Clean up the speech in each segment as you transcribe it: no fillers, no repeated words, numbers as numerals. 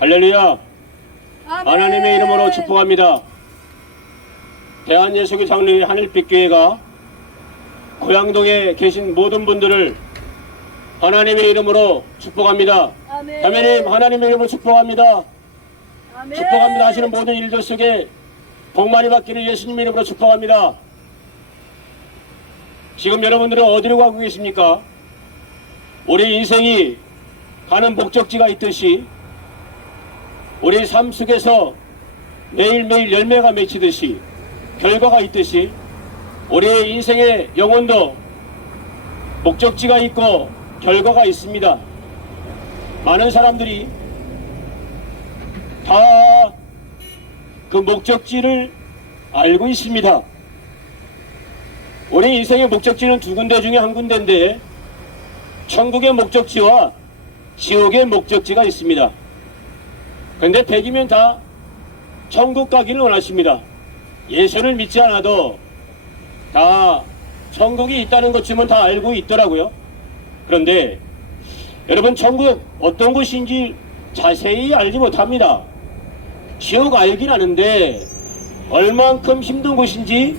할렐루야. 아멘. 하나님의 이름으로 축복합니다. 대한예수교 장로회 하늘빛교회가 고양동에 계신 모든 분들을 하나님의 이름으로 축복합니다. 아멘. 하나님, 하나님의 이름으로 축복합니다. 아멘. 축복합니다 하시는 모든 일들 속에 복 많이 받기를 예수님 이름으로 축복합니다. 지금 여러분들은 어디로 가고 계십니까? 우리 인생이 가는 목적지가 있듯이 우리 삶 속에서 매일매일 열매가 맺히듯이 결과가 있듯이 우리의 인생의 영혼도 목적지가 있고 결과가 있습니다. 많은 사람들이 다 그 목적지를 알고 있습니다. 우리 인생의 목적지는 두 군데 중에 한 군데인데 천국의 목적지와 지옥의 목적지가 있습니다. 그런데 백이면 다 천국 가기를 원하십니다. 예수를 믿지 않아도 다 천국이 있다는 것쯤은 다 알고 있더라고요. 그런데 여러분, 천국 어떤 곳인지 자세히 알지 못합니다. 지옥 알긴 아는데 얼만큼 힘든 곳인지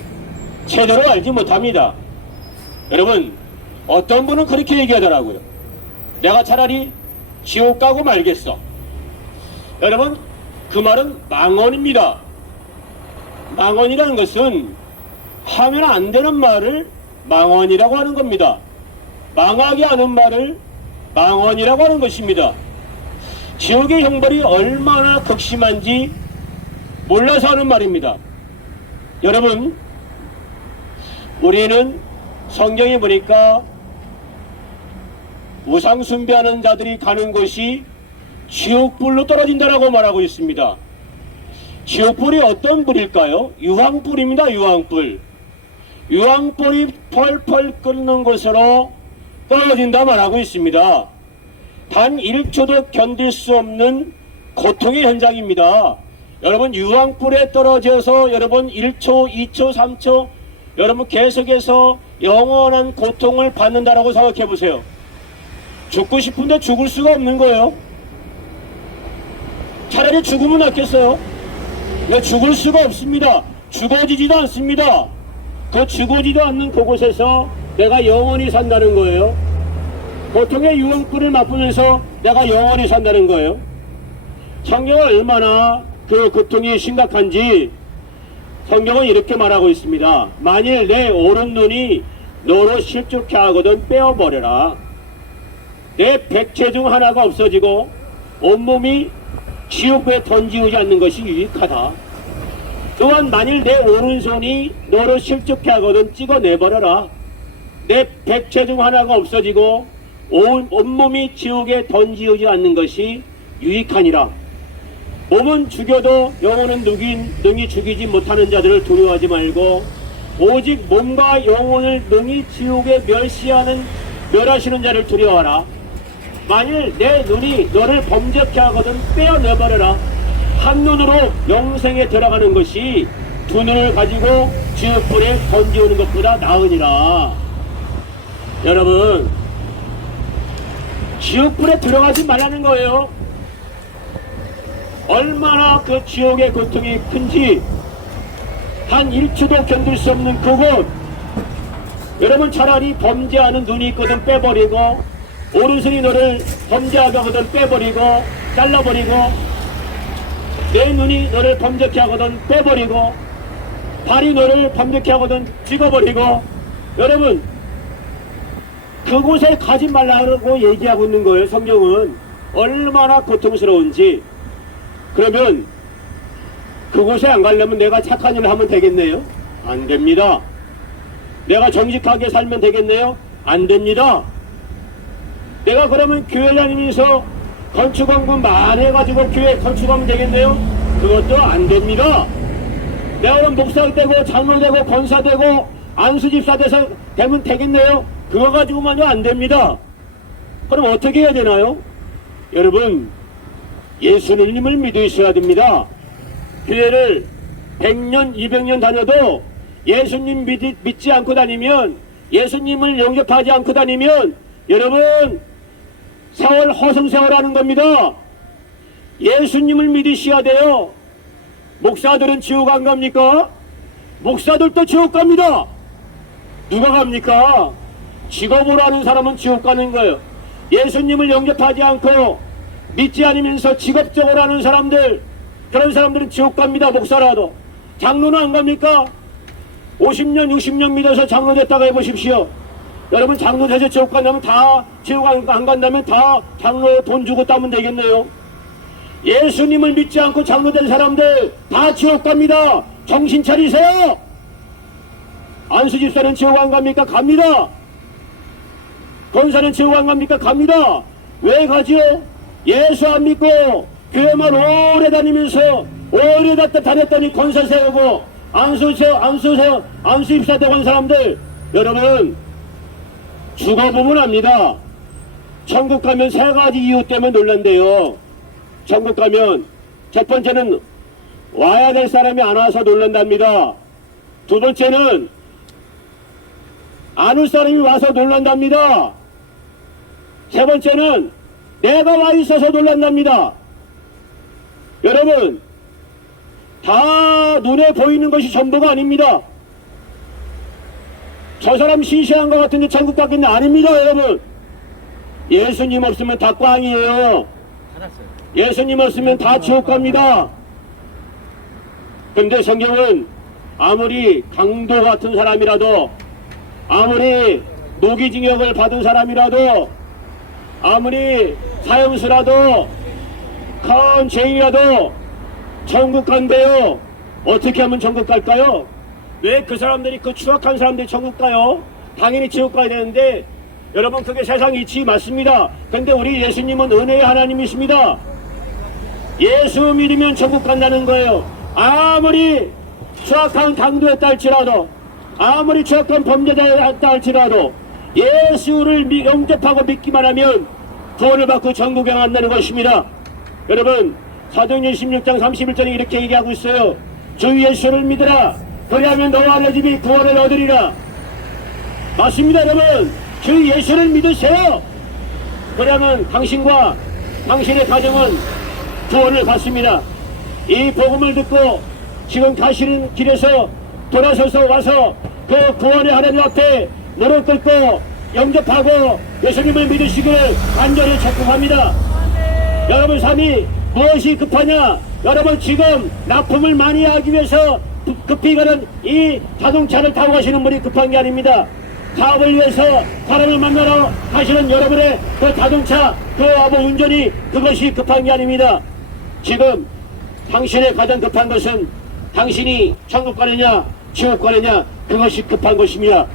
제대로 알지 못합니다. 여러분, 어떤 분은 그렇게 얘기하더라고요. 내가 차라리 지옥 가고 말겠어. 여러분, 그 말은 망언입니다. 망언이라는 것은 하면 안 되는 말을 망언이라고 하는 겁니다. 망하게 하는 말을 망언이라고 하는 것입니다. 지옥의 형벌이 얼마나 극심한지 몰라서 하는 말입니다. 여러분, 우리는 성경에 보니까 우상 숭배하는 자들이 가는 곳이 지옥불로 떨어진다라고 말하고 있습니다. 지옥불이 어떤 불일까요? 유황불입니다. 유황불. 유황불이 펄펄 끓는 곳으로 떨어진다 말하고 있습니다. 단 1초도 견딜 수 없는 고통의 현장입니다. 여러분, 유황불에 떨어져서 여러분 1초, 2초, 3초 여러분 계속해서 영원한 고통을 받는다라고 생각해 보세요. 죽고 싶은데 죽을 수가 없는 거예요. 차라리 죽으면 낫겠어요. 근데 죽을 수가 없습니다. 죽어지지도 않습니다. 그 죽어지도 않는 그곳에서 내가 영원히 산다는 거예요. 고통의 유황불을 맛보면서 내가 영원히 산다는 거예요. 성경은 얼마나 그 고통이 심각한지 성경은 이렇게 말하고 있습니다. 만일 내 오른눈이 너로 실족해 하거든 빼어버려라. 내 백체 중 하나가 없어지고 온몸이 지옥에 던지우지 않는 것이 유익하다. 또한 만일 내 오른손이 너로 실족해 하거든 찍어내버려라. 내 백체 중 하나가 없어지고 온몸이 지옥에 던지우지 않는 것이 유익하니라. 몸은 죽여도 영혼은 능히 죽이지 못하는 자들을 두려워하지 말고 오직 몸과 영혼을 능히 지옥에 멸하시는 자를 두려워하라. 만일 내 눈이 너를 범죄케 하거든 빼어내버려라. 한 눈으로 영생에 들어가는 것이 두 눈을 가지고 지옥불에 던지오는 것보다 나으니라. 여러분, 지옥불에 들어가지 말라는 거예요. 얼마나 그 지옥의 고통이 큰지 한 1초도 견딜 수 없는 그곳. 여러분, 차라리 범죄하는 눈이 있거든 빼버리고 오른손이 너를 범죄하게 하거든 빼버리고 잘라버리고 내 눈이 너를 범죄케 하거든 빼버리고 발이 너를 범죄케 하거든 찍어버리고. 여러분, 그곳에 가지 말라고 얘기하고 있는 거예요. 성경은 얼마나 고통스러운지. 그러면 그곳에 안 가려면 내가 착한 일을 하면 되겠네요? 안 됩니다. 내가 정직하게 살면 되겠네요? 안 됩니다. 내가 그러면 교회 다니면서 건축원금 많이 해가지고 교회 건축하면 되겠네요? 그것도 안 됩니다. 내가 그럼 목사 되고 장로 되고 권사 되고 안수집사 돼서 되면 되겠네요? 그거 가지고만요 안 됩니다. 그럼 어떻게 해야 되나요? 여러분, 예수님을 믿으셔야 됩니다. 교회를 100년 200년 다녀도 예수님 믿지 않고 다니면, 예수님을 영접하지 않고 다니면 여러분 세월 허송세월하는 겁니다. 예수님을 믿으셔야 돼요. 목사들은 지옥 안 갑니까? 목사들도 지옥 갑니다. 누가 갑니까? 직업으로 하는 사람은 지옥 가는 거예요. 예수님을 영접하지 않고 믿지 않으면서 직업적으로 하는 사람들, 그런 사람들은 지옥 갑니다. 목사라도. 장로는 안 갑니까? 50년 60년 믿어서 장로 됐다가 해보십시오. 여러분 장로 돼서 지옥 간다면 다 지옥 안 간다면 다 장로 돈 주고 따면 되겠네요. 예수님을 믿지 않고 장로 된 사람들 다 지옥 갑니다. 정신 차리세요. 안수 집사는 지옥 안 갑니까? 갑니다. 권사는 지옥 안 갑니까? 갑니다. 왜 가지요? 예수 안 믿고 교회만 오래 다니면서 오래 다녔더니 권사 세우고 안수 입사 되고 한 사람들, 여러분 죽어보면 압니다. 천국 가면 세 가지 이유 때문에 놀란대요. 천국 가면 첫 번째는 와야 될 사람이 안 와서 놀란답니다. 두 번째는 안 올 사람이 와서 놀란답니다. 세 번째는 내가 와 있어서 놀란답니다. 여러분 다 눈에 보이는 것이 전부가 아닙니다. 저 사람 신시한 것 같은데 천국 갔겠네. 아닙니다. 여러분 예수님 없으면 다 꽝이에요. 예수님 없으면 다 지옥 갑니다. 근데 성경은 아무리 강도 같은 사람이라도, 아무리 노기징역을 받은 사람이라도, 아무리 사형수라도, 큰 죄인이라도 천국 간대요. 어떻게 하면 천국 갈까요? 왜 그 사람들이, 그 추악한 사람들이 천국 가요? 당연히 지옥 가야 되는데, 여러분 그게 세상 이치 맞습니다. 근데 우리 예수님은 은혜의 하나님이십니다. 예수 믿으면 천국 간다는 거예요. 아무리 추악한 강도였다 할지라도, 아무리 추악한 범죄자였다 할지라도 예수를 영접하고 믿기만 하면 구원을 받고 천국에 간다는 것입니다. 여러분 사도행전 16장 31절에 이렇게 얘기하고 있어요. 주 예수를 믿으라. 그리하면 너와 내 집이 구원을 얻으리라. 맞습니다. 여러분 주 예수를 믿으세요. 그러면 당신과 당신의 가정은 구원을 받습니다. 이 복음을 듣고 지금 가시는 길에서 돌아서서 와서 그 구원의 하나님 앞에 무릎 꿇고 영접하고 예수님을 믿으시길 간절히 축복합니다. 여러분 삶이 무엇이 급하냐? 여러분 지금 납품을 많이 하기 위해서 급히 가는 이 자동차를 타고 가시는 분이 급한 게 아닙니다. 사업을 위해서 사람을 만나러 가시는 여러분의 그 자동차, 그 운전이 그것이 급한 게 아닙니다. 지금 당신의 가장 급한 것은 당신이 천국 가느냐 지옥 가느냐, 그것이 급한 것입니다.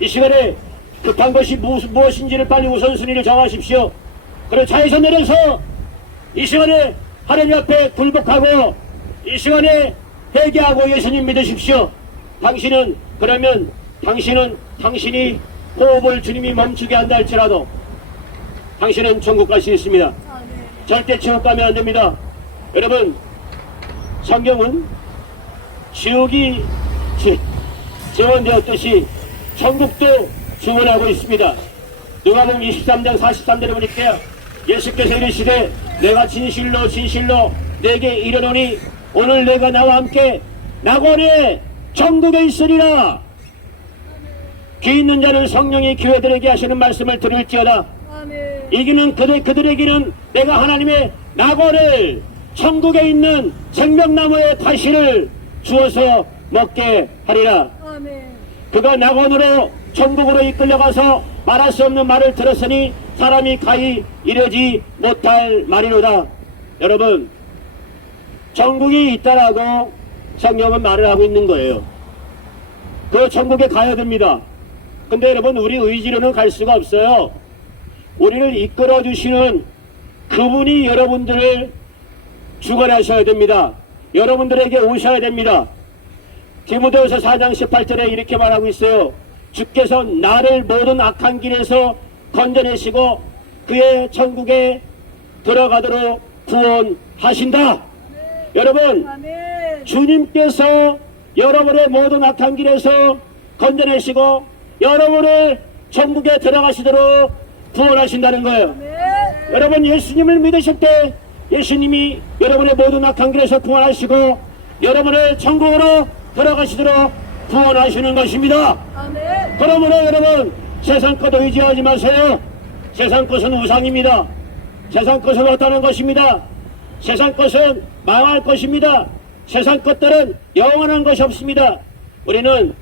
이 시간에 급한 것이 무엇인지를 빨리 우선순위를 정하십시오. 그리고 차에서 내려서 이 시간에 하나님 앞에 굴복하고 이 시간에 회개하고 예수님 믿으십시오. 당신은 그러면 당신이 호흡을 주님이 멈추게 한다 할지라도 당신은 천국 갈 수 있습니다. 절대 지옥 가면 안 됩니다. 여러분 성경은 지옥이 지원되었듯이 천국도 증언하고 있습니다. 누가복음 23장 43절에 보니까 예수께서 이르시되 내가 진실로 내게 이르노니 오늘 내가 나와 함께 낙원에 천국에 있으리라. 귀 있는 자는 성령이 교회들에게 하시는 말씀을 들을지어다. 이기는 그들에게는 내가 하나님의 낙원을 천국에 있는 생명나무의 다시를 주어서 먹게 하리라. 그가 낙원으로 천국으로 이끌려가서 말할 수 없는 말을 들었으니 사람이 가히 이르지 못할 말이로다. 여러분 천국이 있다라고 성경은 말을 하고 있는 거예요. 그 천국에 가야 됩니다. 근데 여러분 우리 의지로는 갈 수가 없어요. 우리를 이끌어 주시는 그분이 여러분들을 주관하셔야 됩니다. 여러분들에게 오셔야 됩니다. 디모데후서 4장 18절에 이렇게 말하고 있어요. 주께서 나를 모든 악한 길에서 건져내시고 그의 천국에 들어가도록 구원하신다. 여러분 주님께서 여러분의 모든 악한 길에서 건져내시고 여러분을 천국에 들어가시도록 구원하신다는 거예요. 여러분 예수님을 믿으실 때 예수님이 여러분의 모든 악한 길에서 구원하시고 여러분을 천국으로 들어가시도록 구원하시는 것입니다. 아멘. 그러므로 여러분 세상 것 의지하지 마세요. 세상 것은 우상입니다. 세상 것은 어떠한 것입니다. 세상 것은 망할 것입니다. 세상 것들은 영원한 것이 없습니다. 우리는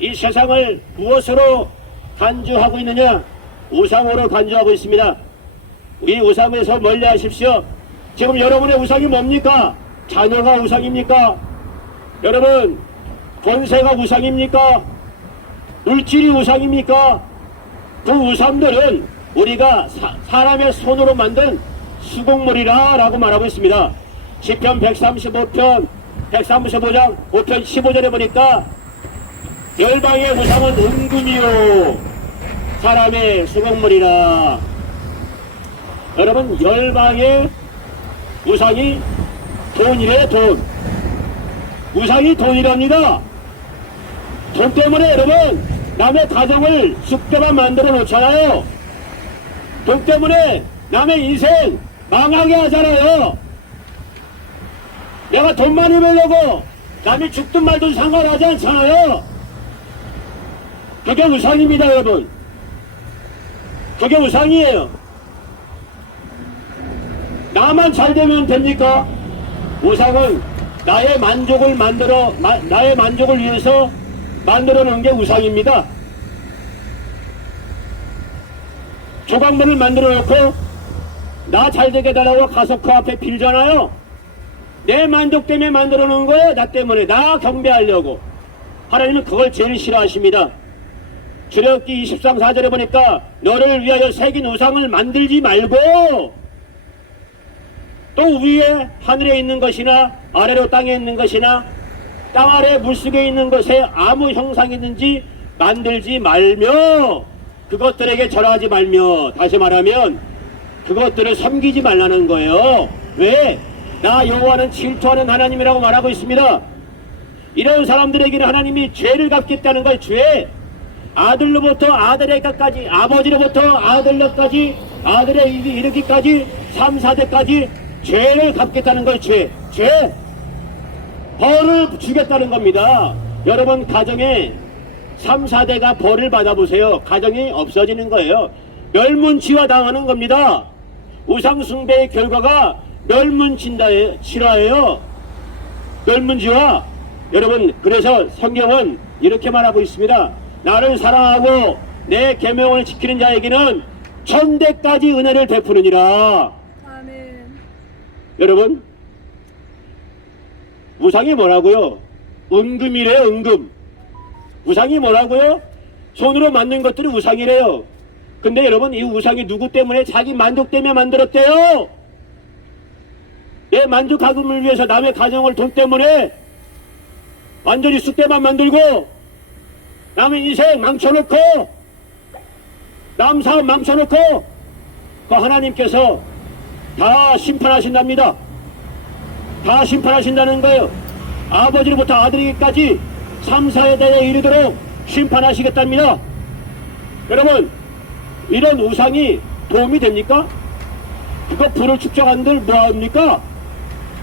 이 세상을 무엇으로 간주하고 있느냐? 우상으로 간주하고 있습니다. 이 우상에서 멀리 하십시오. 지금 여러분의 우상이 뭡니까? 자녀가 우상입니까? 여러분 권세가 우상입니까? 물질이 우상입니까? 그 우상들은 우리가 사람의 손으로 만든 수공물이라 라고 말하고 있습니다. 시편 135편 135장 5편 15절에 보니까 열방의 우상은 은금이요 사람의 수공물이라. 여러분 열방의 우상이 돈이래. 돈. 우상이 돈이랍니다. 돈 때문에 여러분 남의 가정을 쑥대밭 만들어 놓잖아요. 돈 때문에 남의 인생 망하게 하잖아요. 내가 돈 많이 벌려고 남이 죽든 말든 상관하지 않잖아요. 그게 우상입니다 여러분. 그게 우상이에요. 나만 잘 되면 됩니까? 우상은 나의 만족을 나의 만족을 위해서 만들어 놓은 게 우상입니다. 조각문을 만들어 놓고 나 잘 되게 달라고 가서 그 앞에 빌잖아요. 내 만족 때문에 만들어 놓은 거예요. 나 때문에. 나 경배하려고. 하나님은 그걸 제일 싫어하십니다. 출애굽기 23장 4절에 보니까 너를 위하여 새긴 우상을 만들지 말고 또 위에 하늘에 있는 것이나 아래로 땅에 있는 것이나 땅 아래 물속에 있는 것에 아무 형상이든지 만들지 말며 그것들에게 절하지 말며, 다시 말하면 그것들을 섬기지 말라는 거예요. 왜? 나 여호와는 질투하는 하나님이라고 말하고 있습니다. 이런 사람들에게는 하나님이 죄를 갚겠다는 거예요. 죄. 아들로부터 아들에게까지, 아버지로부터 아들로까지, 아들에 이르기까지 3, 4대까지 죄를 갚겠다는 거예요. 죄. 벌을 주겠다는 겁니다. 여러분 가정에 3, 4대가 벌을 받아보세요. 가정이 없어지는 거예요. 멸문치화 당하는 겁니다. 우상숭배의 결과가 멸문치화예요. 멸문지화. 여러분 그래서 성경은 이렇게 말하고 있습니다. 나를 사랑하고 내 계명을 지키는 자에게는 천대까지 은혜를 베푸느니라. 아멘. 여러분 우상이 뭐라고요? 은금이래요. 은금. 우상이 뭐라고요? 손으로 만든 것들이 우상이래요. 근데 여러분 이 우상이 누구 때문에? 자기 만족 때문에 만들었대요. 내 만족하금을 위해서 남의 가정을 돈 때문에 완전히 쑥대만 만들고 남의 인생 망쳐놓고 남 사업 망쳐놓고 그 하나님께서 다 심판하신답니다. 다 심판하신다는 거예요. 아버지로부터 아들에게까지 3, 4대에 이르도록 심판하시겠답니다. 여러분 이런 우상이 도움이 됩니까? 그거 불을 축적한들 뭐합니까?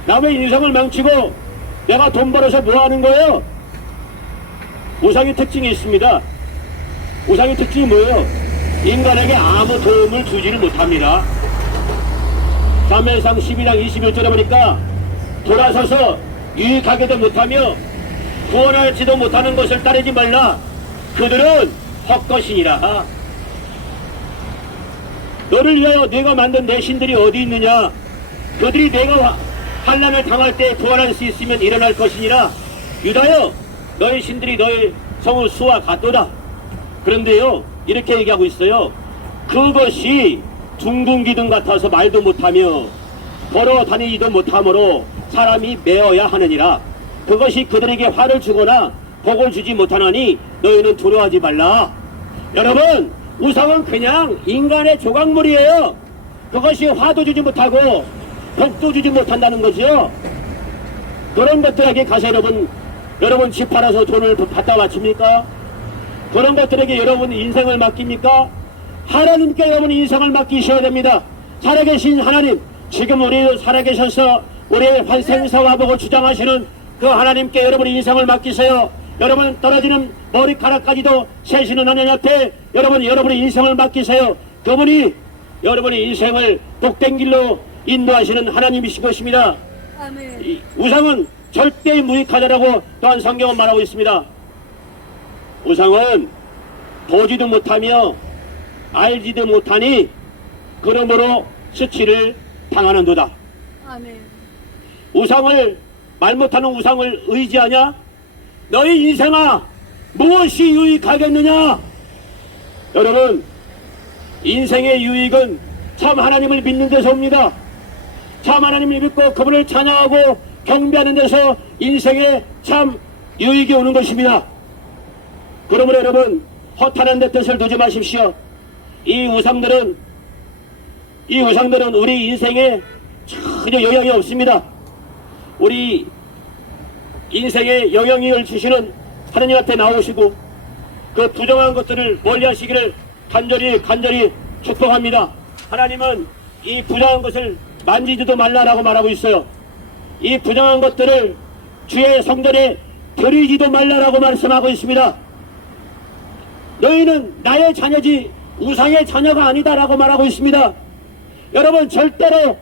남의 인생을 망치고 내가 돈 벌어서 뭐하는 거예요? 우상의 특징이 있습니다. 우상의 특징이 뭐예요? 인간에게 아무 도움을 주지를 못합니다. 사무엘상 12장 21절에 보니까 돌아서서 유익하게도 못하며 구원할지도 못하는 것을 따르지 말라. 그들은 헛것이니라. 너를 위하여 내가 만든 내 신들이 어디 있느냐? 그들이 내가 환난을 당할 때 구원할 수 있으면 일어날 것이니라. 유다여 너희 신들이 너희 성읍 수와 같도다. 그런데요 이렇게 얘기하고 있어요. 그것이 둥근 기둥 같아서 말도 못하며 걸어 다니지도 못하므로 사람이 메어야 하느니라. 그것이 그들에게 화를 주거나 복을 주지 못하나니 너희는 두려워하지 말라. 여러분 우상은 그냥 인간의 조각물이에요. 그것이 화도 주지 못하고 복도 주지 못한다는 거죠. 그런 것들에게 가서 여러분 집 팔아서 돈을 갖다 바칩니까? 그런 것들에게 여러분 인생을 맡깁니까? 하나님께 여러분 인생을 맡기셔야 됩니다. 살아계신 하나님, 지금 우리도 살아계셔서 우리의 환생사화복을 주장하시는 그 하나님께 여러분의 인생을 맡기세요. 여러분 떨어지는 머리카락까지도 세시는 하나님 앞에 여러분의 인생을 맡기세요. 그분이 여러분의 인생을 복된 길로 인도하시는 하나님이신 것입니다. 아멘. 이 우상은 절대 무익하다라고 또한 성경은 말하고 있습니다. 우상은 보지도 못하며 알지도 못하니 그러므로 수치를 당하는도다. 아멘. 우상을 말 못하는 우상을 의지하냐? 너희 인생아 무엇이 유익하겠느냐? 여러분 인생의 유익은 참 하나님을 믿는 데서 옵니다. 참 하나님을 믿고 그분을 찬양하고 경배하는 데서 인생에 참 유익이 오는 것입니다. 그러므로 여러분 허탄한 데 뜻을 두지 마십시오. 이 우상들은 우리 인생에 전혀 영향이 없습니다. 우리 인생에 영향을 주시는 하나님 앞에 나오시고 그 부정한 것들을 멀리하시기를 간절히 축복합니다. 하나님은 이 부정한 것을 만지지도 말라라고 말하고 있어요. 이 부정한 것들을 주의 성전에 드리지도 말라라고 말씀하고 있습니다. 너희는 나의 자녀지 우상의 자녀가 아니다라고 말하고 있습니다. 여러분 절대로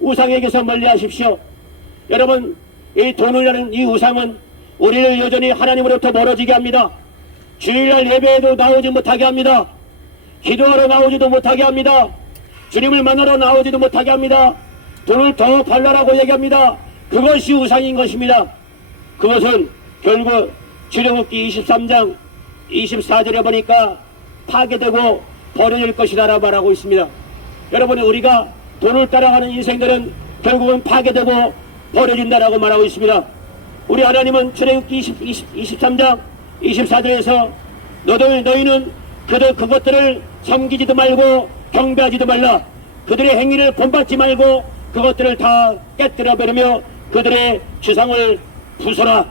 우상에게서 멀리하십시오. 여러분 이 돈이라는 이 우상은 우리를 여전히 하나님으로부터 멀어지게 합니다. 주일날 예배에도 나오지 못하게 합니다. 기도하러 나오지도 못하게 합니다. 주님을 만나러 나오지도 못하게 합니다. 돈을 더 발라라고 얘기합니다. 그것이 우상인 것입니다. 그것은 결국 출애굽기 23장 24절에 보니까 파괴되고 버려질 것이다 라고 말하고 있습니다. 여러분 우리가 돈을 따라가는 인생들은 결국은 파괴되고 버려진다라고 말하고 있습니다. 우리 하나님은 출애굽기 23장 24절에서 너희는 그것들을 섬기지도 말고 경배하지도 말라. 그들의 행위를 본받지 말고 그것들을 다 깨뜨려 버리며 그들의 주상을 부숴라.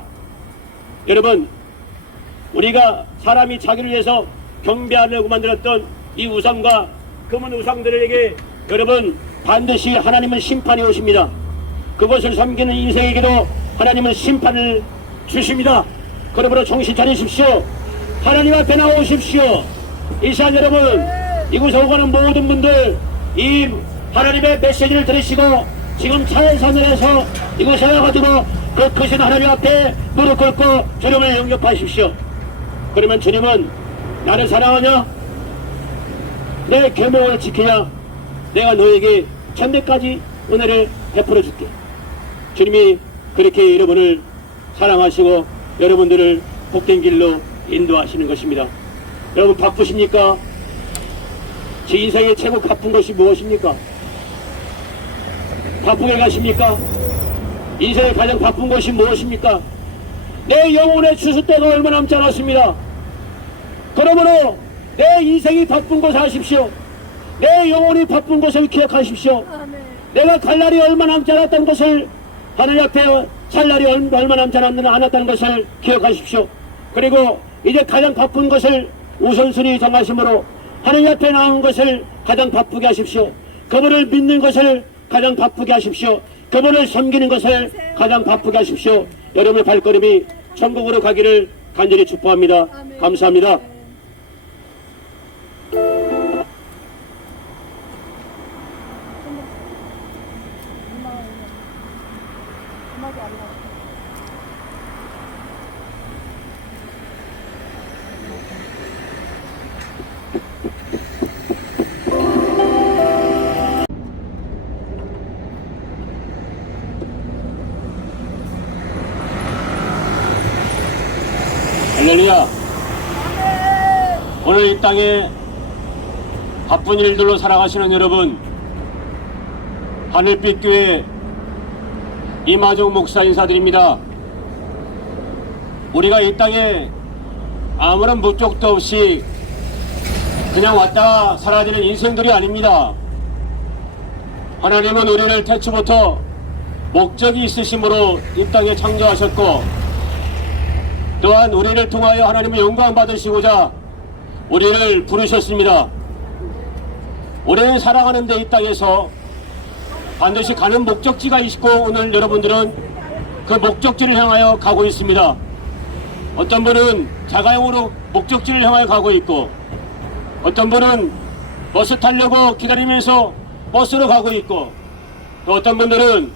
여러분 우리가 사람이 자기를 위해서 경배하려고 만들었던 이 우상과 금은 우상들에게 여러분 반드시 하나님은 심판이 오십니다. 그것을 섬기는 인생에게도 하나님은 심판을 주십니다. 그러므로 정신 차리십시오. 하나님 앞에 나오십시오. 이 시간 여러분 이곳에 오가는 모든 분들 이 하나님의 메시지를 들으시고 지금 차에서 내려서 이곳에 와가지고 그 크신 하나님 앞에 무릎 꿇고 주님을 영접하십시오. 그러면 주님은 나를 사랑하냐? 내 계명을 지키냐? 내가 너에게 천대까지 은혜를 베풀어 줄게. 주님이 그렇게 여러분을 사랑하시고 여러분들을 복된 길로 인도하시는 것입니다. 여러분 바쁘십니까? 제 인생의 최고 바쁜 것이 무엇입니까? 바쁘게 가십니까? 인생의 가장 바쁜 것이 무엇입니까? 내 영혼의 추수때가 얼마 남지 않았습니다. 그러므로 내 인생이 바쁜 것을 아십시오. 내 영혼이 바쁜 것을 기억하십시오. 아멘. 내가 갈 날이 얼마 남지 않았다는 것을 하나님 앞에 살 날이 얼마 남지 않았다는 것을 기억하십시오. 그리고 이제 가장 바쁜 것을 우선순위 정하심으로 하나님 앞에 나온 것을 가장 바쁘게 하십시오. 그분을 믿는 것을 가장 바쁘게 하십시오. 그분을 섬기는 것을 가장 바쁘게 하십시오. 여러분의 발걸음이 천국으로 가기를 간절히 축복합니다. 아멘. 감사합니다. 할렐루야. 오늘 이 땅에 바쁜 일들로 살아가시는 여러분, 하늘빛 교회 이마종 목사 인사드립니다. 우리가 이 땅에 아무런 목적도 없이 그냥 왔다가 사라지는 인생들이 아닙니다. 하나님은 우리를 태초부터 목적이 있으심으로 이 땅에 창조하셨고 또한 우리를 통하여 하나님의 영광 받으시고자 우리를 부르셨습니다. 우리는 살아가는데 이 땅에서 반드시 가는 목적지가 있고 오늘 여러분들은 그 목적지를 향하여 가고 있습니다. 어떤 분은 자가용으로 목적지를 향하여 가고 있고 어떤 분은 버스 타려고 기다리면서 버스로 가고 있고 또 어떤 분들은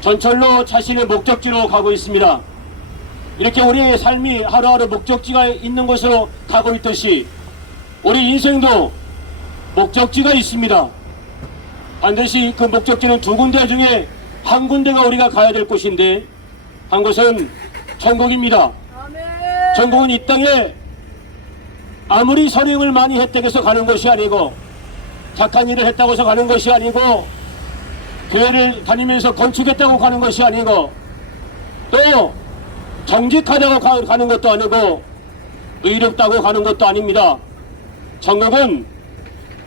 전철로 자신의 목적지로 가고 있습니다. 이렇게 우리의 삶이 하루하루 목적지가 있는 곳으로 가고 있듯이 우리 인생도 목적지가 있습니다. 반드시 그 목적지는 두 군데 중에 한 군데가 우리가 가야 될 곳인데 한 곳은 천국입니다. 아멘. 천국은 이 땅에 아무리 선행을 많이 했다고 해서 가는 것이 아니고 착한 일을 했다고 해서 가는 것이 아니고 교회를 다니면서 건축했다고 가는 것이 아니고 또 정직하다고 가는 것도 아니고 의롭다고 가는 것도 아닙니다. 천국은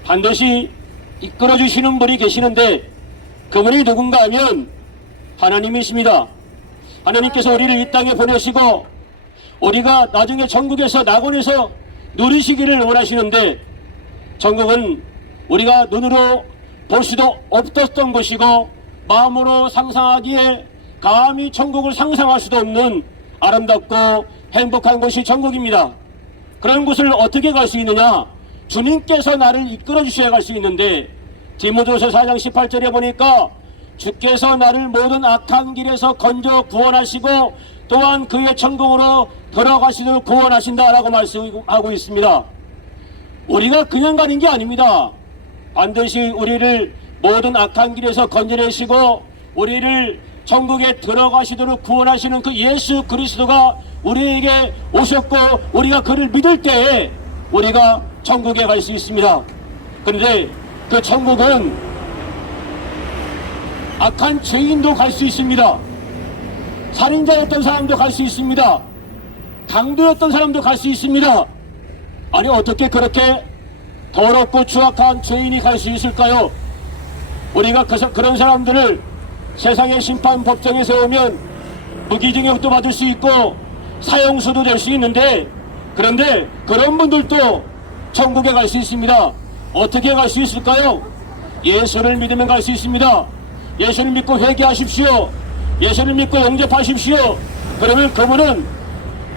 반드시 이끌어주시는 분이 계시는데 그분이 누군가 하면 하나님이십니다. 하나님께서 우리를 이 땅에 보내시고 우리가 나중에 천국에서 낙원에서 누리시기를 원하시는데 천국은 우리가 눈으로 볼 수도 없었던 곳이고 마음으로 상상하기에 감히 천국을 상상할 수도 없는 아름답고 행복한 곳이 천국입니다. 그런 곳을 어떻게 갈 수 있느냐? 주님께서 나를 이끌어 주셔야 갈 수 있는데 디모데후서 4장 18절에 보니까 주께서 나를 모든 악한 길에서 건져 구원하시고 또한 그의 천국으로 들어가시도록 구원하신다라고 말씀하고 있습니다. 우리가 그냥 가는 게 아닙니다. 반드시 우리를 모든 악한 길에서 건져내시고 우리를 천국에 들어가시도록 구원하시는 그 예수 그리스도가 우리에게 오셨고 우리가 그를 믿을 때에 우리가 천국에 갈 수 있습니다. 그런데 그 천국은 악한 죄인도 갈 수 있습니다. 살인자였던 사람도 갈 수 있습니다. 강도였던 사람도 갈 수 있습니다. 아니 어떻게 그렇게 더럽고 추악한 죄인이 갈 수 있을까요? 우리가 그런 사람들을 세상의 심판 법정에 세우면 무기징역도 받을 수 있고 사형수도 될 수 있는데 그런데 그런 분들도 천국에 갈 수 있습니다. 어떻게 갈 수 있을까요? 예수를 믿으면 갈 수 있습니다. 예수를 믿고 회개하십시오. 예수를 믿고 영접하십시오. 그러면 그분은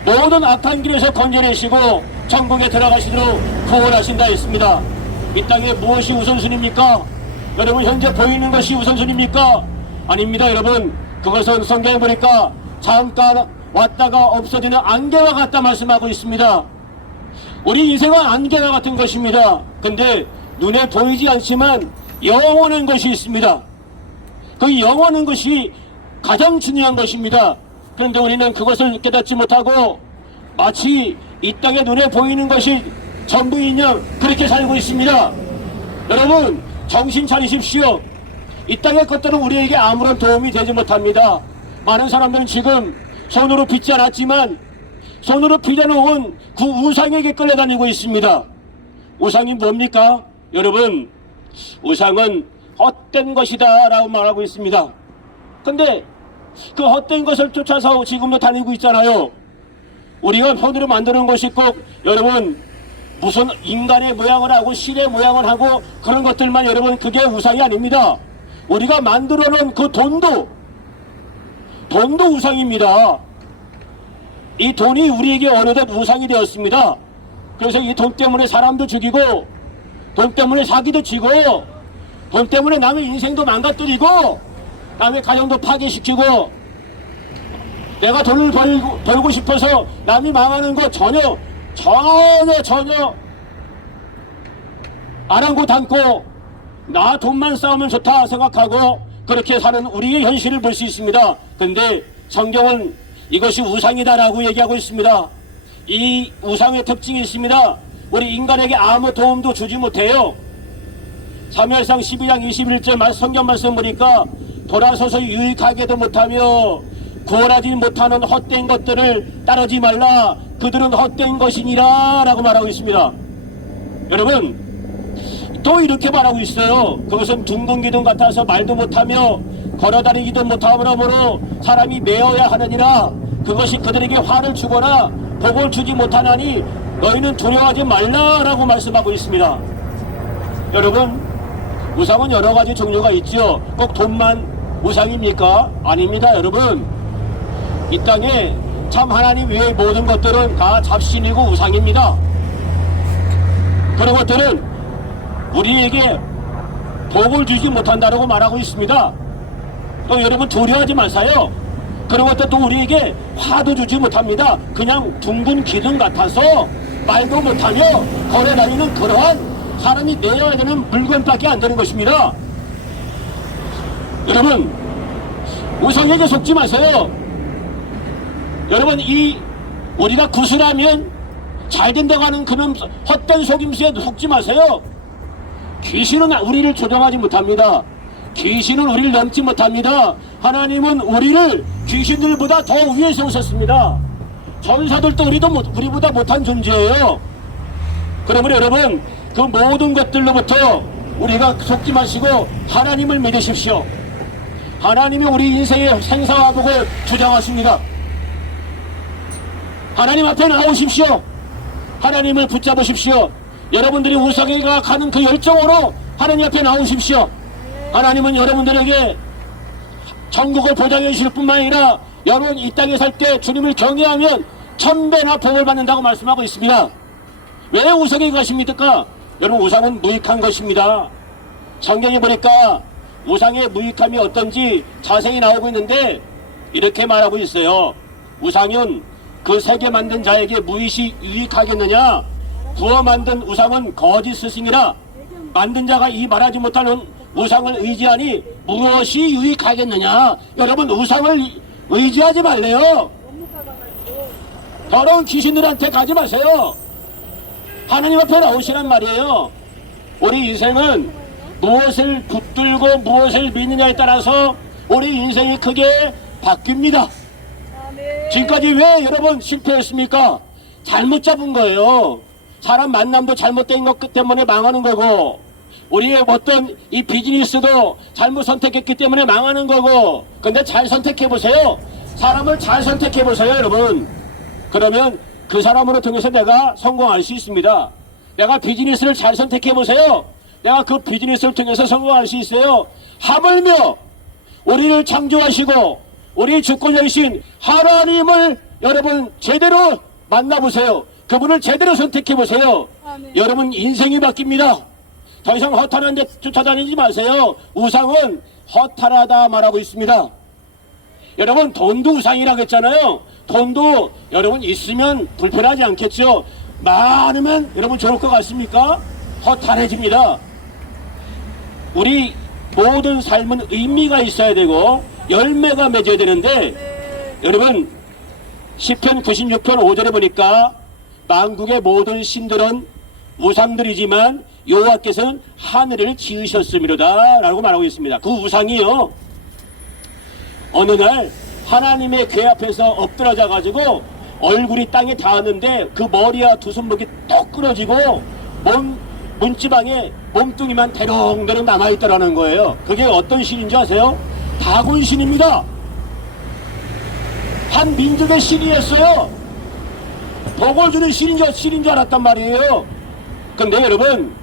모든 악한 길에서 건져내시고 천국에 들어가시도록 구원하신다 했습니다. 이 땅에 무엇이 우선순위입니까? 여러분 현재 보이는 것이 우선순위입니까? 아닙니다. 여러분 그것은 성경에 보니까 잠깐 왔다가 없어지는 안개와 같다 말씀하고 있습니다. 우리 인생은 안개와 같은 것입니다. 근데 눈에 보이지 않지만 영원한 것이 있습니다. 그 영원한 것이 가장 중요한 것입니다. 그런데 우리는 그것을 깨닫지 못하고 마치 이 땅에 눈에 보이는 것이 전부인 양 그렇게 살고 있습니다. 여러분 정신 차리십시오. 이 땅의 것들은 우리에게 아무런 도움이 되지 못합니다. 많은 사람들은 지금 손으로 빚지 않았지만 손으로 빚어놓은 그 우상에게 끌려다니고 있습니다. 우상이 뭡니까? 여러분 우상은 헛된 것이다 라고 말하고 있습니다. 근데 그 헛된 것을 쫓아서 지금도 다니고 있잖아요. 우리가 손으로 만드는 것이 꼭 여러분 무슨 인간의 모양을 하고 실의 모양을 하고 그런 것들만 여러분 그게 우상이 아닙니다. 우리가 만들어 놓은 그 돈도 우상입니다. 이 돈이 우리에게 어느덧 우상이 되었습니다. 그래서 이 돈 때문에 사람도 죽이고 돈 때문에 사기도 치고 돈 때문에 남의 인생도 망가뜨리고 남의 가정도 파괴시키고 내가 돈을 벌고 싶어서 남이 망하는 거 전혀 아랑곳않고 나 돈만 쌓으면 좋다 생각하고 그렇게 사는 우리의 현실을 볼 수 있습니다. 그런데 성경은 이것이 우상이다라고 얘기하고 있습니다. 이 우상의 특징이 있습니다. 우리 인간에게 아무 도움도 주지 못해요. 사무엘상 12장 21절 성경 말씀 보니까 돌아서서 유익하게도 못하며 구원하지 못하는 헛된 것들을 따르지 말라. 그들은 헛된 것이니라 라고 말하고 있습니다. 여러분 또 이렇게 말하고 있어요. 그것은 둥근 기둥 같아서 말도 못하며 걸어다니기도 못하므로 사람이 메어야 하느니라. 그것이 그들에게 화를 주거나 복을 주지 못하나니 너희는 두려워하지 말라라고 말씀하고 있습니다. 여러분 우상은 여러 가지 종류가 있죠. 꼭 돈만 우상입니까? 아닙니다, 여러분. 이 땅에 참 하나님 외의 모든 것들은 다 잡신이고 우상입니다. 그런 것들은 우리에게 복을 주지 못한다고 말하고 있습니다. 또 여러분 두려워하지 마세요. 그런 것도 또 우리에게 화도 주지 못합니다. 그냥 둥근 기둥 같아서 말도 못하며 걸어다니는 그러한 사람이 내어야 되는 물건밖에 안 되는 것입니다. 여러분, 우상에게 속지 마세요. 여러분, 우리가 구슬하면 잘 된다고 하는 그런 헛된 속임수에 속지 마세요. 귀신은 우리를 조종하지 못합니다. 귀신은 우리를 넘지 못합니다. 하나님은 우리를 귀신들보다 더 위에 세우셨습니다. 전사들도 우리보다 못한 존재예요. 그러므로 여러분, 그 모든 것들로부터 우리가 속지 마시고 하나님을 믿으십시오. 하나님이 우리 인생의 생사와 복을 주장하십니다. 하나님 앞에 나오십시오. 하나님을 붙잡으십시오. 여러분들이 우상에가 가는 그 열정으로 하나님 앞에 나오십시오. 하나님은 여러분들에게 천국을 보장해 주실 뿐만 아니라 여러분 이 땅에 살 때 주님을 경외하면 1000배나 복을 받는다고 말씀하고 있습니다. 왜 우상에 가십니까? 여러분, 우상은 무익한 것입니다. 성경에 보니까 우상의 무익함이 어떤지 자세히 나오고 있는데 이렇게 말하고 있어요. 우상은 그 세계 만든 자에게 무엇이 유익하겠느냐? 부어 만든 우상은 거짓 스승이라 만든 자가 이 말하지 못하는 우상을 의지하니 무엇이 유익하겠느냐? 여러분, 우상을 의지하지 말래요. 더러운 귀신들한테 가지 마세요. 하나님 앞에 나오시란 말이에요. 우리 인생은 무엇을 붙들고 무엇을 믿느냐에 따라서 우리 인생이 크게 바뀝니다. 지금까지 왜 여러분 실패했습니까? 잘못 잡은 거예요. 사람 만남도 잘못된 것 때문에 망하는 거고, 우리의 어떤 이 비즈니스도 잘못 선택했기 때문에 망하는 거고. 근데 잘 선택해 보세요. 사람을 잘 선택해 보세요, 여러분. 그러면 그 사람으로 통해서 내가 성공할 수 있습니다. 내가 비즈니스를 잘 선택해 보세요. 내가 그 비즈니스를 통해서 성공할 수 있어요. 하물며 우리를 창조하시고 우리 주권자이신 하나님을 여러분 제대로 만나보세요. 그분을 제대로 선택해 보세요. 여러분 인생이 바뀝니다. 더 이상 허탈한 데 쫓아다니지 마세요. 우상은 허탈하다 말하고 있습니다. 여러분, 돈도 우상이라고 했잖아요. 돈도 여러분 있으면 불편하지 않겠죠? 많으면 여러분 좋을 것 같습니까? 허탈해집니다. 우리 모든 삶은 의미가 있어야 되고 열매가 맺어야 되는데, 여러분 시편 96편 5절에 보니까 만국의 모든 신들은 우상들이지만 여호와께서는 하늘을 지으셨음이로다 라고 말하고 있습니다. 그 우상이요, 어느 날 하나님의 궤 앞에서 엎드러져 가지고 얼굴이 땅에 닿았는데 그 머리와 두 손목이 똑 끊어지고 문지방에 몸뚱이만 대롱대롱 남아있더라는 거예요. 그게 어떤 신인지 아세요? 다곤 신입니다. 한 민족의 신이었어요. 복을 주는 신인 줄 알았단 말이에요. 그런데 여러분,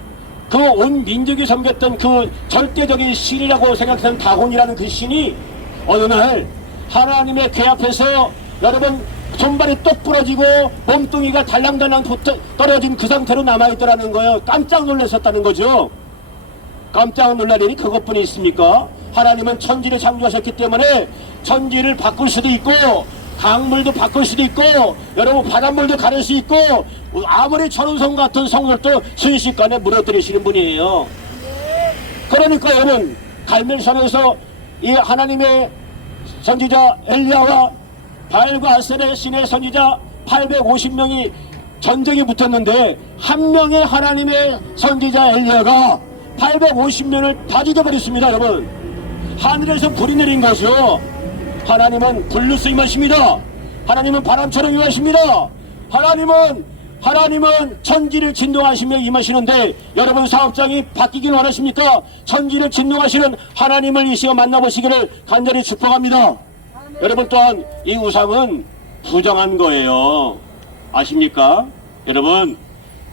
그 온 민족이 섬겼던 그 절대적인 신이라고 생각하는 다곤이라는 그 신이 어느 날 하나님의 궤 앞에서 여러분 손발이 똑 부러지고 몸뚱이가 달랑달랑 떨어진 그 상태로 남아있더라는 거예요. 깜짝 놀랐었다는 거죠. 깜짝 놀랄 일이 그것뿐이 있습니까? 하나님은 천지를 창조하셨기 때문에 천지를 바꿀 수도 있고 강물도 바꿀 수도 있고 여러분 바닷물도 가릴 수 있고 아무리 천운성 같은 성들도 순식간에 무너뜨리시는 분이에요. 그러니까 여러분 갈멜산에서 이 하나님의 선지자 엘리야와 바알과 아셀의 신의 선지자 850명이 전쟁이 붙었는데 한 명의 하나님의 선지자 엘리야가 850명을 다 죽여버렸습니다. 여러분, 하늘에서 불이 내린 거죠. 하나님은 불로서 임하십니다. 하나님은 바람처럼 임하십니다. 하나님은 천지를 진동하시며 임하시는데 여러분 사업장이 바뀌길 원하십니까? 천지를 진동하시는 하나님을 이 시간 만나보시기를 간절히 축복합니다. 여러분, 또한 이 우상은 부정한 거예요. 아십니까? 여러분,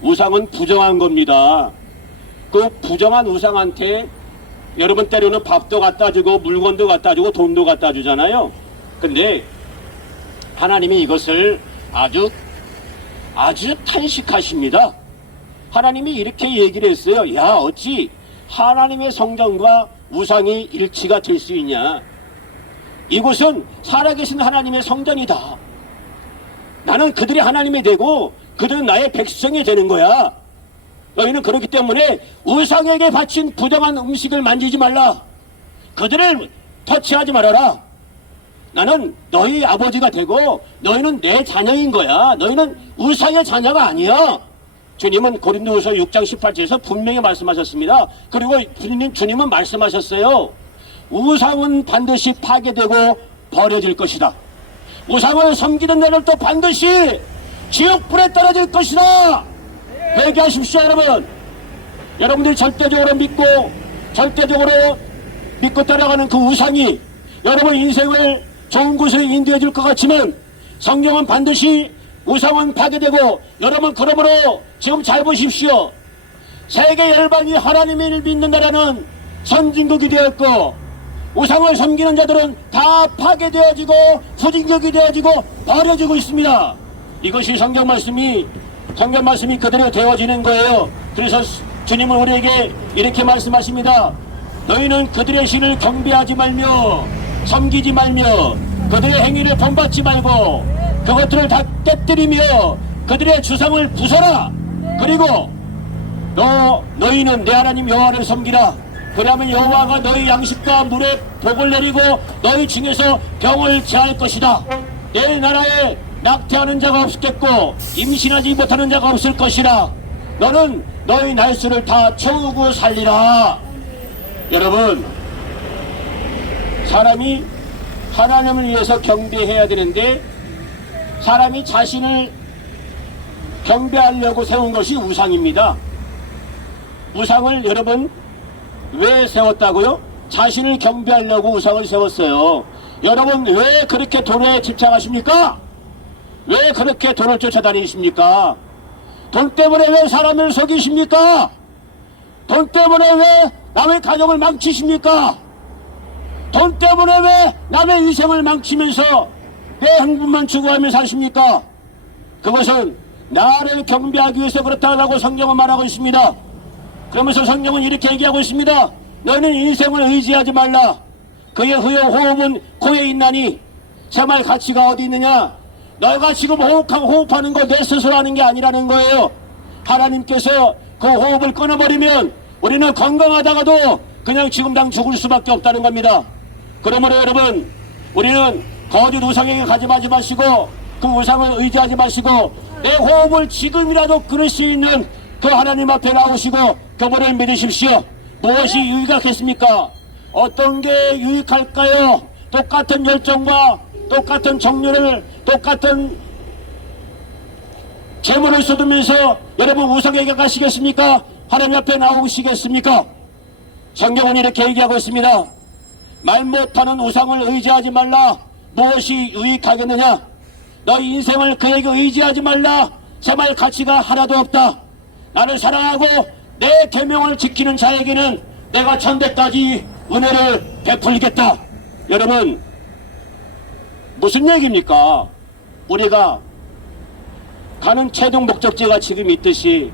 우상은 부정한 겁니다. 그 부정한 우상한테 여러분 때로는 밥도 갖다 주고 물건도 갖다 주고 돈도 갖다 주잖아요. 근데 하나님이 이것을 아주 탄식하십니다. 하나님이 이렇게 얘기를 했어요. 야, 어찌 하나님의 성전과 우상이 일치가 될 수 있냐. 이곳은 살아계신 하나님의 성전이다. 나는 그들이 하나님이 되고 그들은 나의 백성이 되는 거야. 너희는 그렇기 때문에 우상에게 바친 부정한 음식을 만지지 말라. 그들을 터치하지 말아라. 나는 너희 아버지가 되고 너희는 내 자녀인 거야. 너희는 우상의 자녀가 아니야. 주님은 고린도후서 6장 18절에서 분명히 말씀하셨습니다. 그리고 주님은 말씀하셨어요. 우상은 반드시 파괴되고 버려질 것이다. 우상을 섬기는 자들도 반드시 지옥불에 떨어질 것이다. 회개하십시오, 여러분. 여러분들이 절대적으로 믿고 따라가는 그 우상이 여러분 인생을 좋은 곳으로 인도해 줄 것 같지만 성경은 반드시 우상은 파괴되고, 여러분 그러므로 지금 잘 보십시오. 세계 열방이 하나님을 믿는 나라는 선진국이 되었고, 우상을 섬기는 자들은 다 파괴되어지고 후진국이 되어지고 버려지고 있습니다. 이것이 성경 말씀이 그대로 되어지는 거예요. 그래서 주님은 우리에게 이렇게 말씀하십니다. 너희는 그들의 신을 경배하지 말며 섬기지 말며 그들의 행위를 본받지 말고 그것들을 다 깨뜨리며 그들의 주상을 부숴라. 그리고 너희는 내 하나님 여호와를 섬기라. 그러면 여호와가 너희 양식과 물에 복을 내리고 너희 중에서 병을 제할 것이다. 내 나라에 낙태하는 자가 없겠고 임신하지 못하는 자가 없을 것이라. 너는 너희 날수를 다 채우고 살리라. 여러분, 사람이 하나님을 위해서 경배해야 되는데 사람이 자신을 경배하려고 세운 것이 우상입니다. 우상을 여러분 왜 세웠다고요? 자신을 경배하려고 우상을 세웠어요. 여러분 왜 그렇게 돈에 집착하십니까? 왜 그렇게 돈을 쫓아다니십니까? 돈 때문에 왜 사람을 속이십니까? 돈 때문에 왜 남의 가정을 망치십니까? 돈 때문에 왜 남의 인생을 망치면서 내 행복만 추구하며 사십니까? 그것은 나를 경배하기 위해서 그렇다고 성경은 말하고 있습니다. 그러면서 성경은 이렇게 얘기하고 있습니다. 너는 인생을 의지하지 말라. 그의 호흡은 코에 있나니 생활 가치가 어디 있느냐? 너가 지금 호흡하는 거 내 스스로 하는 게 아니라는 거예요. 하나님께서 그 호흡을 끊어버리면 우리는 건강하다가도 그냥 지금 당 죽을 수밖에 없다는 겁니다. 그러므로 여러분, 우리는 거짓 우상에게 가지 마시고 그 우상을 의지하지 마시고 내 호흡을 지금이라도 끊을 수 있는 그 하나님 앞에 나오시고 그분을 믿으십시오. 무엇이 유익하겠습니까? 어떤 게 유익할까요? 똑같은 열정과 똑같은 정률을 똑같은 재물을 쏟으면서 여러분 우상에게 가시겠습니까? 하나님 앞에 나오시겠습니까? 성경은 이렇게 얘기하고 있습니다. 말 못하는 우상을 의지하지 말라. 무엇이 유익하겠느냐? 너 인생을 그에게 의지하지 말라. 생활 가치가 하나도 없다. 나를 사랑하고 내 계명을 지키는 자에게는 내가 천대까지 은혜를 베풀겠다. 여러분, 무슨 얘기입니까? 우리가 가는 최종 목적지가 지금 있듯이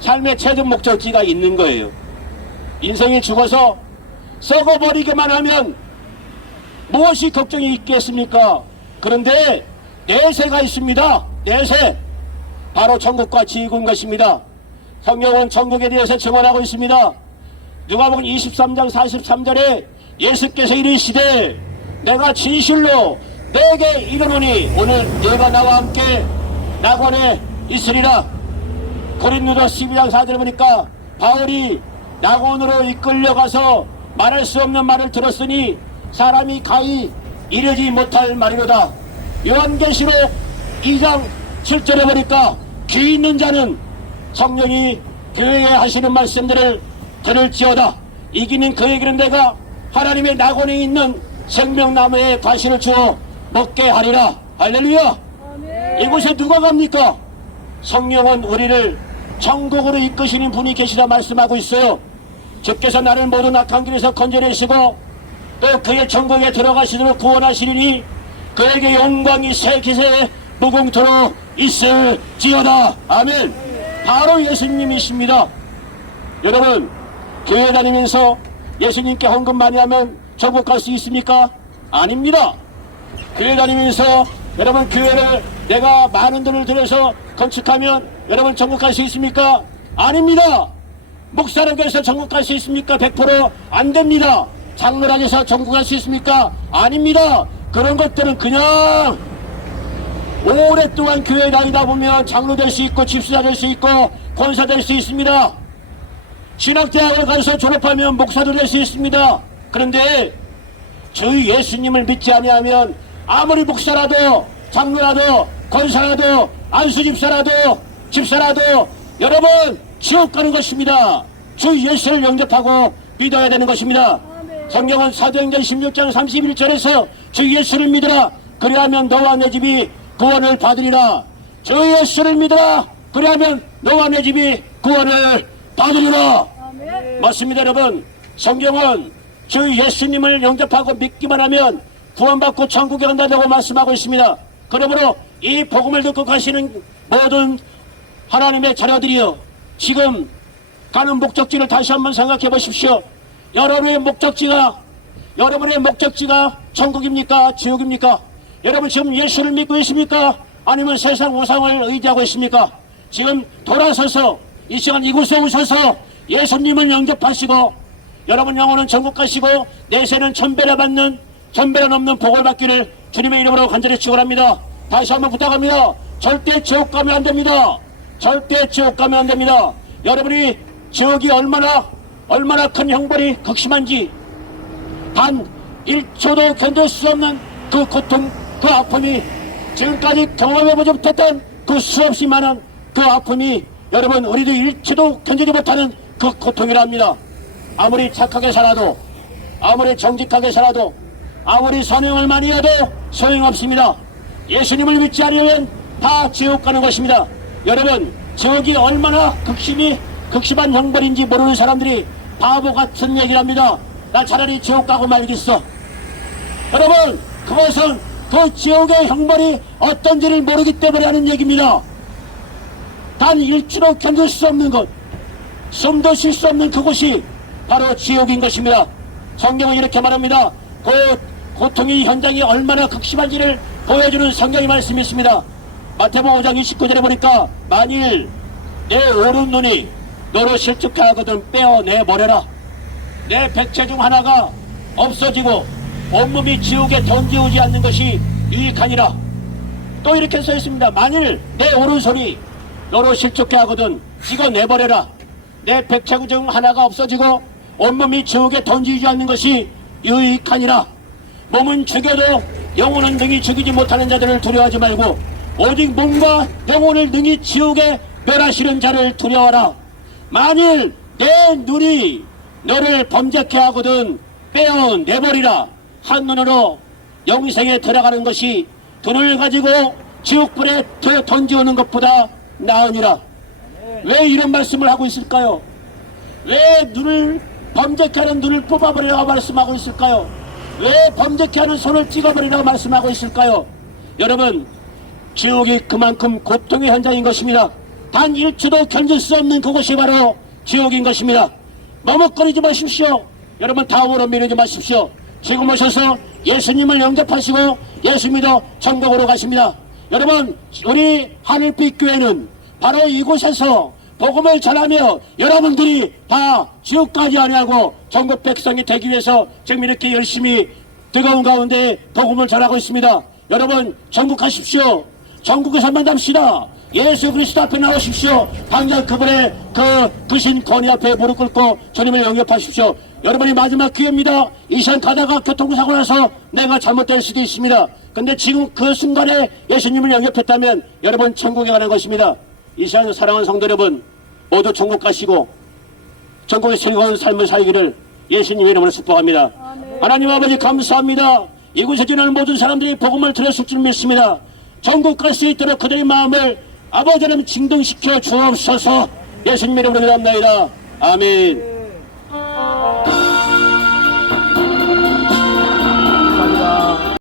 삶의 최종 목적지가 있는 거예요. 인생이 죽어서 썩어버리기만 하면 무엇이 걱정이 있겠습니까? 그런데 내세가 있습니다. 내세, 바로 천국과 지옥인 것입니다. 성경은 천국에 대해서 증언하고 있습니다. 누가복음 23장 43절에 예수께서 이르시되 내가 진실로 내게 이르노니 오늘 네가 나와 함께 낙원에 있으리라. 고린도서 12장 4절에 보니까 바울이 낙원으로 이끌려가서 말할 수 없는 말을 들었으니 사람이 가히 이르지 못할 말이로다. 요한계시록 2장 7절에 보니까 귀 있는 자는 성령이 교회에 하시는 말씀들을 들을지어다. 이기는 그에게는 내가 하나님의 낙원에 있는 생명나무에 과실을 주어 먹게 하리라. 할렐루야. 아멘. 이곳에 누가 갑니까? 성령은 우리를 천국으로 이끄시는 분이 계시다 말씀하고 있어요. 주께서 나를 모든 악한 길에서 건져내시고 또 그의 천국에 들어가시도록 구원하시리니 그에게 영광이 새 기세에 무궁토록 있을지어다. 아멘. 바로 예수님이십니다. 여러분, 교회 다니면서 예수님께 헌금 많이 하면 천국 갈 수 있습니까? 아닙니다. 교회 다니면서 여러분 교회를 내가 많은 돈을 들여서 건축하면 여러분 천국 갈 수 있습니까? 아닙니다. 목사락에서 천국 갈 수 있습니까? 100% 안 됩니다. 장로락에서 천국 갈 수 있습니까? 아닙니다. 그런 것들은 그냥 오랫동안 교회 다니다 보면 장로 될 수 있고 집수자 될 수 있고 권사 될 수 있습니다. 신학대학을 가서 졸업하면 목사도 될 수 있습니다. 그런데 저희 예수님을 믿지 아니하면 아무리 목사라도 장로라도 권사라도 안수집사라도 집사라도 여러분 지옥 가는 것입니다. 주 예수를 영접하고 믿어야 되는 것입니다. 성경은 사도행전 16장 31절에서 주 예수를 믿으라 그리하면 너와 내 집이 구원을 받으리라. 주 예수를 믿으라 그리하면 너와 내 집이 구원을 받으리라. 맞습니다. 여러분, 성경은 주 예수님을 영접하고 믿기만 하면 구원받고 천국에 간다고 말씀하고 있습니다. 그러므로 이 복음을 듣고 가시는 모든 하나님의 자녀들이여, 지금 가는 목적지를 다시 한번 생각해 보십시오. 여러분의 목적지가 천국입니까? 지옥입니까? 여러분 지금 예수를 믿고 있습니까? 아니면 세상 우상을 의지하고 있습니까? 지금 돌아서서 이 시간 이곳에 오셔서 예수님을 영접하시고 여러분 영혼은 천국 가시고 내세는 천배나 받는 천배나 넘는 복을 받기를 주님의 이름으로 간절히 축원합니다. 다시 한번 부탁합니다. 절대 지옥 가면 안 됩니다. 절대 지옥 가면 안 됩니다. 여러분이 지옥이 얼마나 큰 형벌이 극심한지 단 1초도 견딜 수 없는 그 고통, 그 아픔이 지금까지 경험해보지 못했던 그 수없이 많은 그 아픔이 여러분 우리도 1초도 견디지 못하는 그 고통이라 합니다. 아무리 착하게 살아도 아무리 정직하게 살아도 아무리 선행을 많이 해도 소용없습니다. 예수님을 믿지 않으면 다 지옥 가는 것입니다. 여러분 지옥이 얼마나 극심한 형벌인지 모르는 사람들이 바보 같은 얘기를 합니다. 나 차라리 지옥 가고 말겠어. 여러분 그것은 그 지옥의 형벌이 어떤지를 모르기 때문에 하는 얘기입니다. 단 1초도 견딜 수 없는 것, 숨도 쉴 수 없는 그곳이 바로 지옥인 것입니다. 성경은 이렇게 말합니다. 그 고통의 현장이 얼마나 극심한지를 보여주는 성경의 말씀이 있습니다. 마태복음 5장 29절에 보니까 만일 내 오른눈이 너로 실족해 하거든 빼어내버려라. 내 백체 중 하나가 없어지고 온몸이 지옥에 던지오지 않는 것이 유익하니라. 또 이렇게 써 있습니다. 만일 내 오른손이 너로 실족해 하거든 찍어내버려라. 내 백체 중 하나가 없어지고 온몸이 지옥에 던지지 않는 것이 유익하니라. 몸은 죽여도 영혼은 능히 죽이지 못하는 자들을 두려워하지 말고 오직 몸과 영혼을 능히 지옥에 멸하시는 자를 두려워하라. 만일 내 눈이 너를 범죄케 하거든 빼어내버리라. 한눈으로 영생에 들어가는 것이 두 눈을 가지고 지옥불에 던지오는 것보다 나으니라. 왜 이런 말씀을 하고 있을까요? 왜 눈을 범죄케 하는 눈을 뽑아버리라고 말씀하고 있을까요? 왜 범죄케 하는 손을 찍어버리라고 말씀하고 있을까요? 여러분 지옥이 그만큼 고통의 현장인 것입니다. 단 1초도 견딜 수 없는 그곳이 바로 지옥인 것입니다. 머뭇거리지 마십시오. 여러분 다음으로 미루지 마십시오. 지금 오셔서 예수님을 영접하시고 예수 믿어 천국으로 가십니다. 여러분 우리 하늘빛 교회는 바로 이곳에서 복음을 전하며 여러분들이 다 지옥까지 아니하고 전국 백성이 되기 위해서 지금 이렇게 열심히 뜨거운 가운데 복음을 전하고 있습니다. 여러분 전국 가십시오. 전국에서 만납시다. 예수 그리스도 앞에 나오십시오. 당장 그분의 그 신 권위 앞에 무릎 꿇고 주님을 영접하십시오. 여러분이 마지막 기회입니다. 이 시간 가다가 교통사고 나서 내가 잘못될 수도 있습니다. 근데 지금 그 순간에 예수님을 영접했다면 여러분 천국에 가는 것입니다. 이 시간 사랑하는 성도 여러분 모두 천국 가시고 천국의 즐거운 삶을 살기를 예수님의 이름으로 축복합니다. 하나님 아버지 감사합니다. 이곳에 지나는 모든 사람들이 복음을 들었을 줄 믿습니다. 천국 갈 수 있도록 그들의 마음을 아버지 하나님 진동시켜 주옵소서. 예수님의 이름으로 기도합니다. 아멘.